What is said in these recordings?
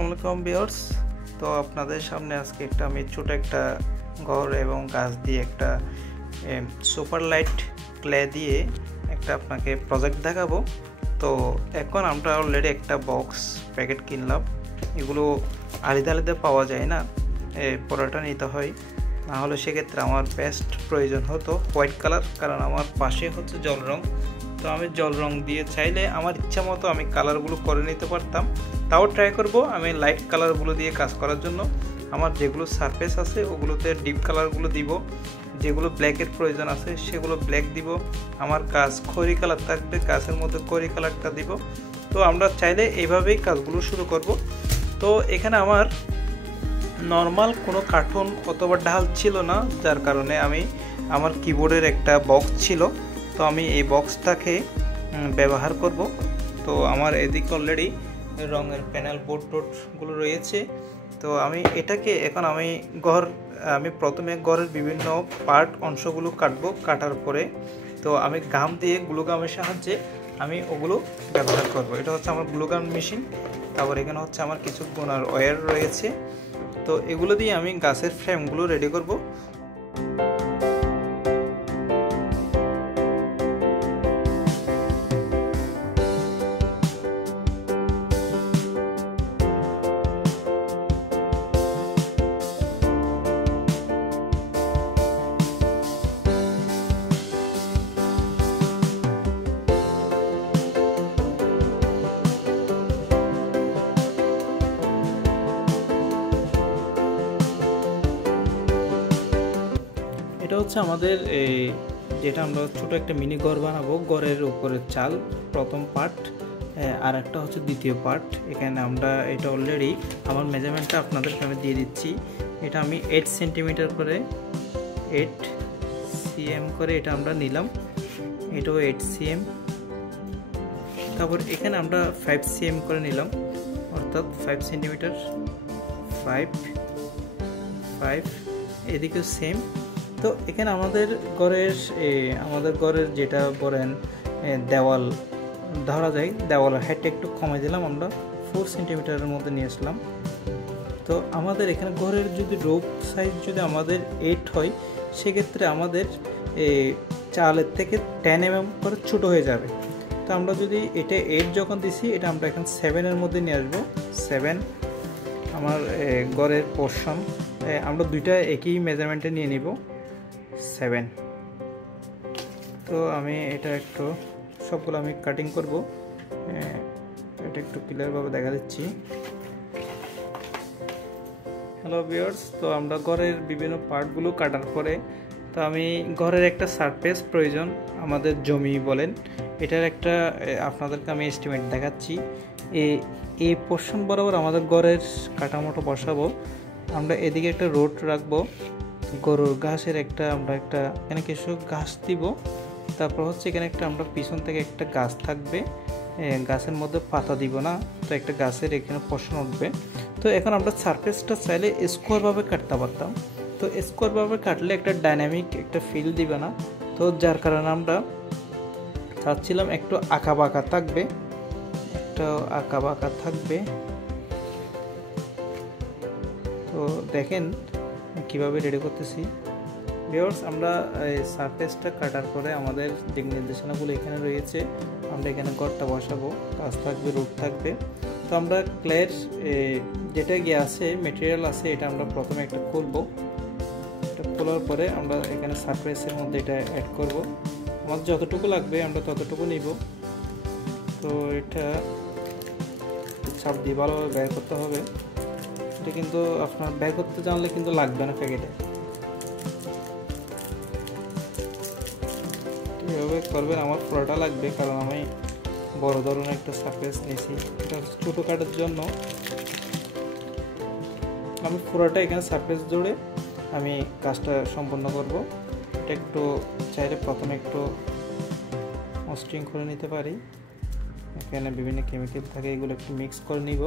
আসসালামু আলাইকুম ভিউয়ার্স। তো আপনাদের সামনে আজকে আমি ছোট একটা ঘর এবং গাছ দিয়ে একটা সুপার লাইট ক্লে দিয়ে একটা আপনাকে প্রজেক্ট দেখাবো। তো এখন আমরা অলরেডি একটা বক্স প্যাকেট কিনলাম। এগুলো আলাদা আলাদা পাওয়া যায় না, পুরোটা নিতে হয়, না হলে সেক্ষেত্রে আমার বেস্ট প্রয়োজন হতো হোয়াইট কালার, কারণ আমার পাশে হচ্ছে জল রং। তো আমি জল রং দিয়ে চাইলে আমার ইচ্ছা মতো আমি কালারগুলো করে নিতে পারতাম, তাও ট্রাই করব আমি লাইট কালারগুলো দিয়ে কাজ করার জন্য। আমার যেগুলো সারফেস আছে ওগুলোতে ডিপ কালারগুলো দিব, যেগুলো ব্ল্যাকের প্রয়োজন আছে সেগুলো ব্ল্যাক দিব। আমার কাজ খয়েরি কালার থাকবে, গাছের মধ্যে খয়েরি কালারটা দিব। তো আমরা চাইলে এইভাবেই কাজগুলো শুরু করব। তো এখানে আমার নর্মাল কোনো কার্টুন অথবা ঢাল ছিল না, যার কারণে আমি আমার কিবোর্ডের একটা বক্স ছিল, তো আমি এই বক্সটাকে ব্যবহার করব। তো আমার এদিকে অলরেডি রঙের প্যানেল বোর্ড টোডগুলো রয়েছে। তো আমি এটাকে এখন আমি প্রথমে ঘরের বিভিন্ন পার্ট অংশগুলো কাটার পরে তো আমি গাম দিয়ে গ্লুগামের সাহায্যে আমি ওগুলো ব্যবহার করব। এটা হচ্ছে আমার গ্লুগাম মেশিন। তারপর এখানে হচ্ছে আমার কিছু গোনার ওয়্যার রয়েছে। তো এগুলো দিয়ে আমি গাছের ফ্রেমগুলো রেডি করব। এটা হচ্ছে আমাদের যেটা আমরা ছোট একটা মিনি ঘর বানাবো, ঘরের উপরের চাল প্রথম পার্ট, আর একটা হচ্ছে দ্বিতীয় পার্ট। এখানে আমরা এটা অলরেডি আমার মেজারমেন্টটা আপনাদের সামনে দিয়ে দিচ্ছি। এটা আমি 8 সেন্টিমিটার করে 8 cm করে এটা আমরা নিলাম, এটাও 8 cm। তারপর এখানে আমরা 5 cm করে নিলাম, অর্থাৎ 5 সেন্টিমিটার 5 এদিকেও সেম। তো এখানে আমাদের ঘরের যেটা বলেন দেওয়াল ধরা যায়, দেওয়ালের হাইটটা একটু কমে দিলাম, আমরা 4 সেন্টিমিটারের মধ্যে নিয়ে আসলাম। তো আমাদের এখানে ঘরের যদি রোপ সাইজ যদি আমাদের 8 হয়, সেক্ষেত্রে আমাদের চালের থেকে 10 mm করে ছোটো হয়ে যাবে। তো আমরা যদি এটা 8 যখন দিছি, এটা আমরা এখন 7-এর মধ্যে নিয়ে আসবো। 7 আমার ঘরের পোর্শন, আমরা দুইটা একই মেজারমেন্টে নিয়ে নিব, 7। তো আমি এটা একটু সবগুলো আমি কাটিং করব, এটা একটু ক্লিয়ারভাবে দেখা দিচ্ছি। হ্যালো ভিউয়ার্স, তো আমরা ঘরের বিভিন্ন পার্টগুলো কাটার পরে তো আমি ঘরের একটা সারফেস প্রয়োজন, আমাদের জমি বলেন, এটার একটা আপনাদেরকে আমি এস্টিমেট দেখাচ্ছি। এই পোর্শন বরাবর আমাদের ঘরের কাঠামোটা বসাবো। আমরা এদিকে একটা রোড রাখবো, গরুর ঘাসের আমরা এখানে কিছু ঘাস দিব। তারপর হচ্ছে এখানে আমরা পিছন থেকে একটা গাছ থাকবে, গাছের মধ্যে পাতা দিব না, তো একটা গাছের এখানে পোর্শন উঠবে। তো এখন আমরা সারফেসটা চাইলে স্কোয়ারভাবে কাটতে পারতাম, তো স্কোয়ারভাবে কাটলে একটা ডাইনামিক একটা ফিল দিবে না। তো যার কারণে আমরা চাচ্ছিলাম একটু আঁকা বাঁকা থাকবে, তো দেখেন কিভাবে রেডি করতেছি ভিউয়ার্স। আমরা সারফেসটা কাটার পরে আমাদের দিক নির্দেশনাগুলো এখানে রয়েছে, আমরা এখানে ঘরটা বসাবো, গাছ থাকবে, রুট থাকবে। তো আমরা ক্লের যেটা আছে মেটেরিয়াল আছে, এটা আমরা প্রথমে একটা খুলবো। এটা খোলার পরে আমরা এখানে সারফেসের মধ্যে এটা অ্যাড করব। আমাদের যতটুকু লাগবে আমরা ততটুকু নিব। তো এটা চাপ দিয়ে ভালোভাবে বের করতে হবে। এটা কিন্তু আপনার বের করতে জানলে কিন্তু লাগবে না প্যাকেটে, এভাবে করবেন। আমার পুরোটা লাগবে, কারণ আমি বড় ধরনের একটা সারফেস নিয়েছি। এটা ছোটো কাটার জন্য আমি পুরোটা এখানে সারফেস জুড়ে আমি কাজটা সম্পন্ন করব। এটা একটু চাইলে প্রথমে একটু মসৃণ করে নিতে পারি, এখানে বিভিন্ন কেমিক্যাল থাকে, এগুলো একটু মিক্স করে নিব।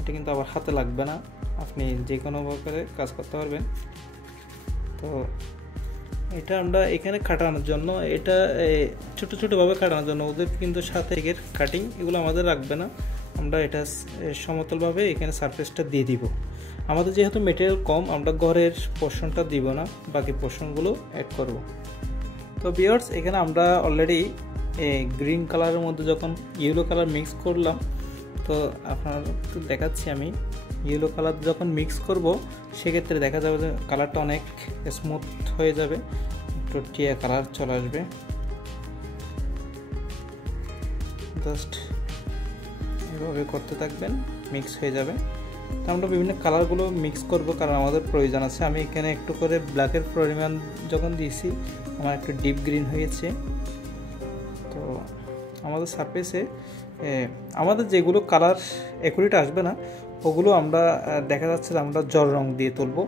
এটা কিন্তু আবার হাতে লাগবে না, আপনি যে কোনো প্রকারে কাজ করতে পারবেন। তো এটা আমরা এখানে কাটানোর জন্য, এটা ছোট ছোটোভাবে কাটানোর জন্য, ওদের কিন্তু সাথে কাটিং এগুলো আমাদের রাখবে না। আমরা এটা সমতলভাবে এখানে সারফেসটা দিয়ে দিব। আমাদের যেহেতু মেটেরিয়াল কম, আমরা ঘরের পোর্শনটা দিব না, বাকি পোর্শনগুলো অ্যাড করব। তো ভিউয়ার্স, এখানে আমরা অলরেডি গ্রিন কালারের মধ্যে যখন ইয়েলো কালার মিক্স করলাম, তো আপনার দেখাচ্ছি আমি, ইয়েলো কালার যখন মিক্স করব সেক্ষেত্রে দেখা যাবে যে কালারটা অনেক স্মুথ হয়ে যাবে, একটু টিয়া কালার চলে আসবে। জাস্ট এভাবে করতে থাকবেন, মিক্স হয়ে যাবে। তো আমরা বিভিন্ন কালারগুলো মিক্স করব, কারণ আমাদের প্রয়োজন আছে। আমি এখানে একটু করে ব্ল্যাকের পরিমাণ যখন দিয়েছি, আমার একটু ডিপ গ্রিন হয়েছে। তো আমাদের সারফেসে আমাদের যেগুলো কালার অ্যাকুরেট আসবে না, ওগুলো আমরা দেখা যাচ্ছে যে আমরা জল রং দিয়ে তুলব।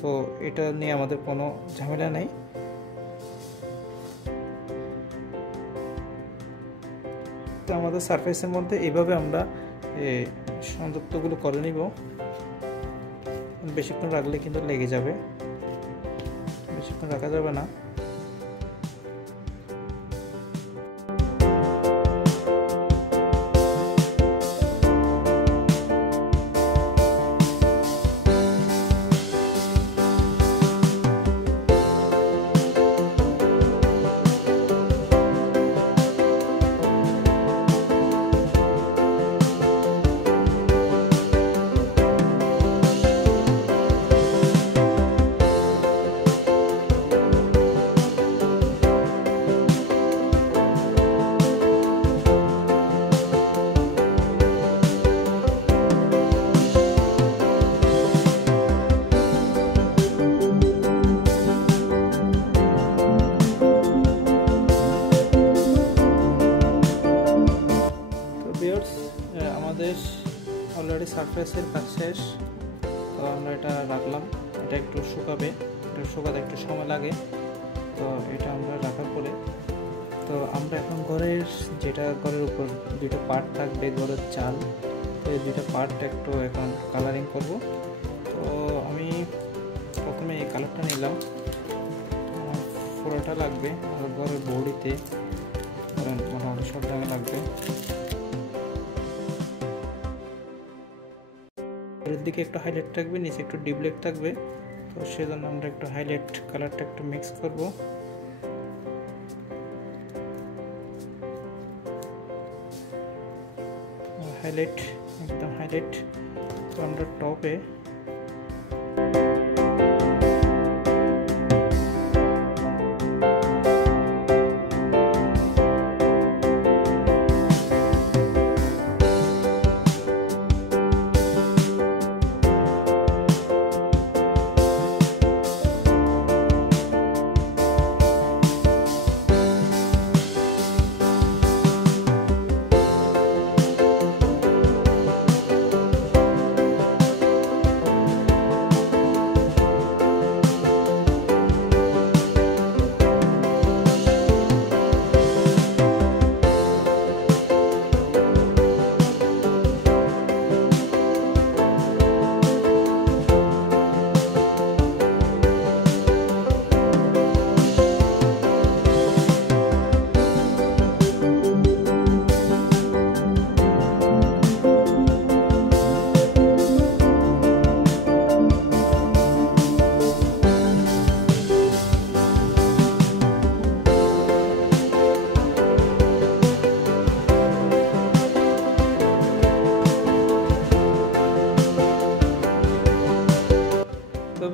তো এটা নিয়ে আমাদের কোনো ঝামেলা নেই। তো আমাদের সারফেসের মধ্যে এইভাবে আমরা সংযুক্তগুলো করে নিব। বেশিক্ষণ রাখলে কিন্তু লেগে যাবে, বেশিক্ষণ রাখা যাবে না। আমাদের অলরেডি সারফেসের কাজ শেষ। তো আমরা এটা রাখলাম, এটা একটু শুকাবে, এটা শুকাতে একটু সময় লাগে। তো এটা আমরা রাখার পরে তো আমরা এখন ঘরের উপর দুটো পার্ট থাকবে, ঘরের চাল, তো এই দুটো পার্ট একটু এখন কালারিং করব। তো আমি প্রথমে এই কালারটা নিলাম, পুরোটা লাগবে। আর ঘরের বডিতে মোটামুটি সব জায়গায় লাগবে। এর দিকে একটু হাইলাইট থাকবে, নিচে একটু ডিপ ব্ল্যাক থাকবে। তো সেজন্য আমরা একটু হাইলাইট কালারটা একটু মিক্স করব। হাইলাইট, একদম হাইলাইট। তো আমরা টপে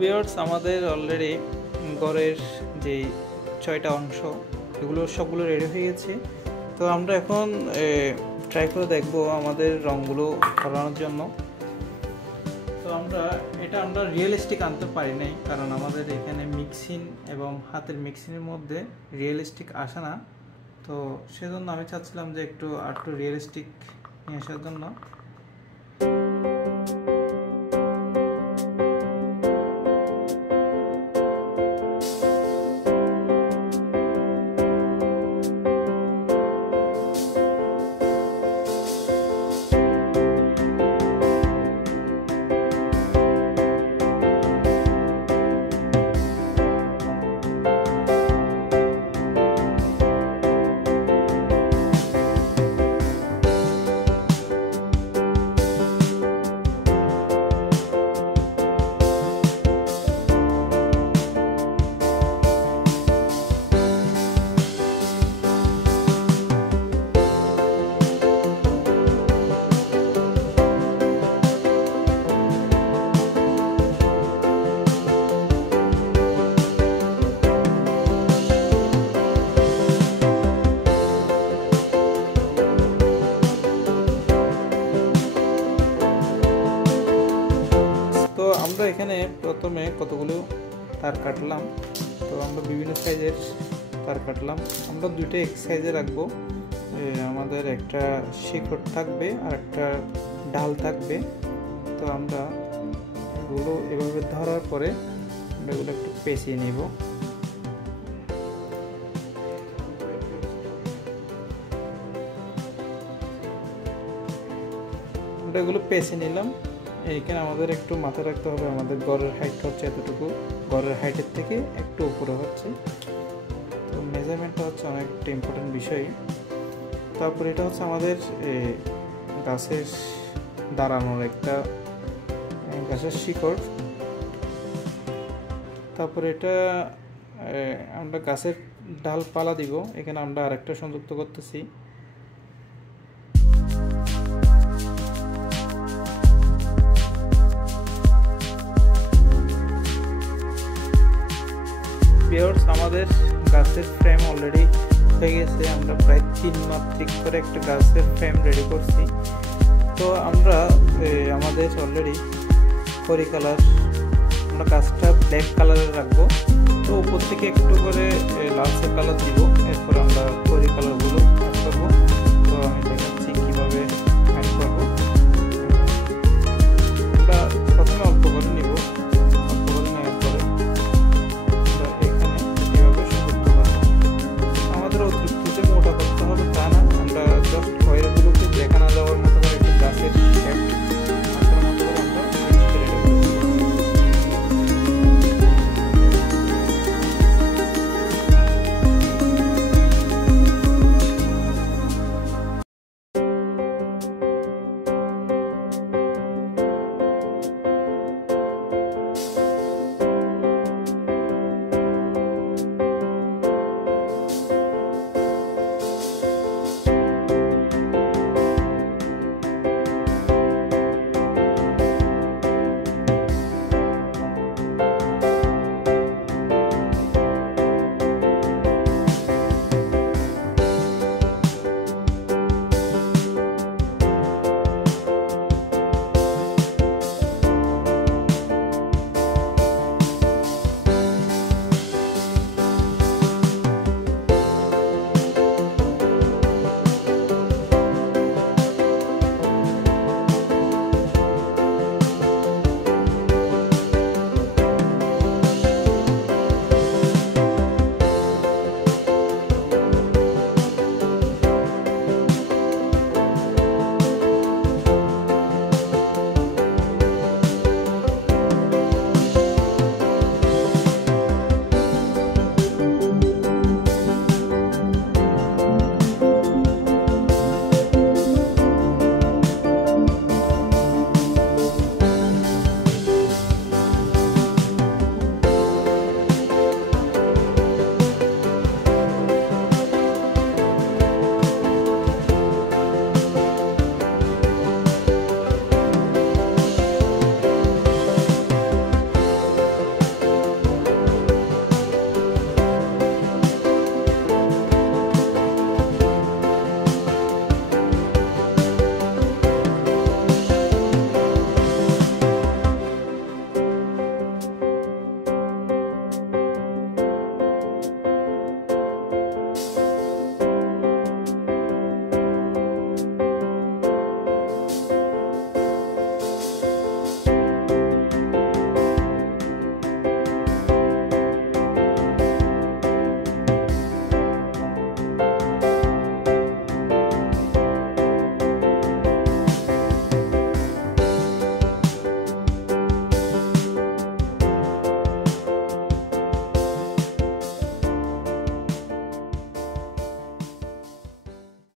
ভিউয়ার্স, আমাদের অলরেডি ঘরের যে 6টা অংশ, এগুলো সবগুলো রেডি হয়ে গেছে। তো আমরা এখন ট্রাই করে দেখব আমাদের রঙগুলো করানোর জন্য। তো আমরা রিয়েলিস্টিক আনতে পারি নাই, কারণ আমাদের এখানে মিক্সিং এবং হাতের মিক্সিংয়ের মধ্যে রিয়েলিস্টিক আসে না। তো সেজন্য আমি চাচ্ছিলাম যে একটু রিয়েলিস্টিক নিয়ে আসার জন্য। আমরা এখানে প্রথমে কতগুলো তার কাটলাম। তো আমরা বিভিন্ন সাইজের তার কাটলাম। আমরা দুইটা এক সাইজে রাখবো। আমাদের একটা শিকড় থাকবে আর একটা ডাল থাকবে। তো আমরা এগুলো এভাবে ধরার পরে আমরা এগুলো একটু পেঁচিয়ে নিব। আমরা এগুলো পেঁচে নিলাম। এইখানে আমাদের একটু মাথায় রাখতে হবে আমাদের গড়ের হাইট হচ্ছে এতটুকু, গড়ের হাইটের থেকে একটু উপরে হচ্ছে। তো মেজারমেন্টটা হচ্ছে অনেকটা ইম্পর্টেন্ট বিষয়। তারপর এটা হচ্ছে আমাদের গাছের দাঁড়ানোর একটা গাছের শিকড়। তারপর এটা আমরা গাছের ডালপালা দিব। এখানে আমরা আরেকটা সংযুক্ত করতেছি। ভিউয়ার্স, আমাদের গাছের ফ্রেম অলরেডি হয়ে গেছে। আমরা প্রায় 3 মাত্রিক করে একটা গাছের ফ্রেম রেডি করছি। তো আমরা আমাদের অলরেডি খড়ি কালার, আমরা গাছটা ব্ল্যাক কালারে রাখবো। তো উপর থেকে একটু করে লালচে কালার দিব। এরপর আমরা খড়ি কালারগুলো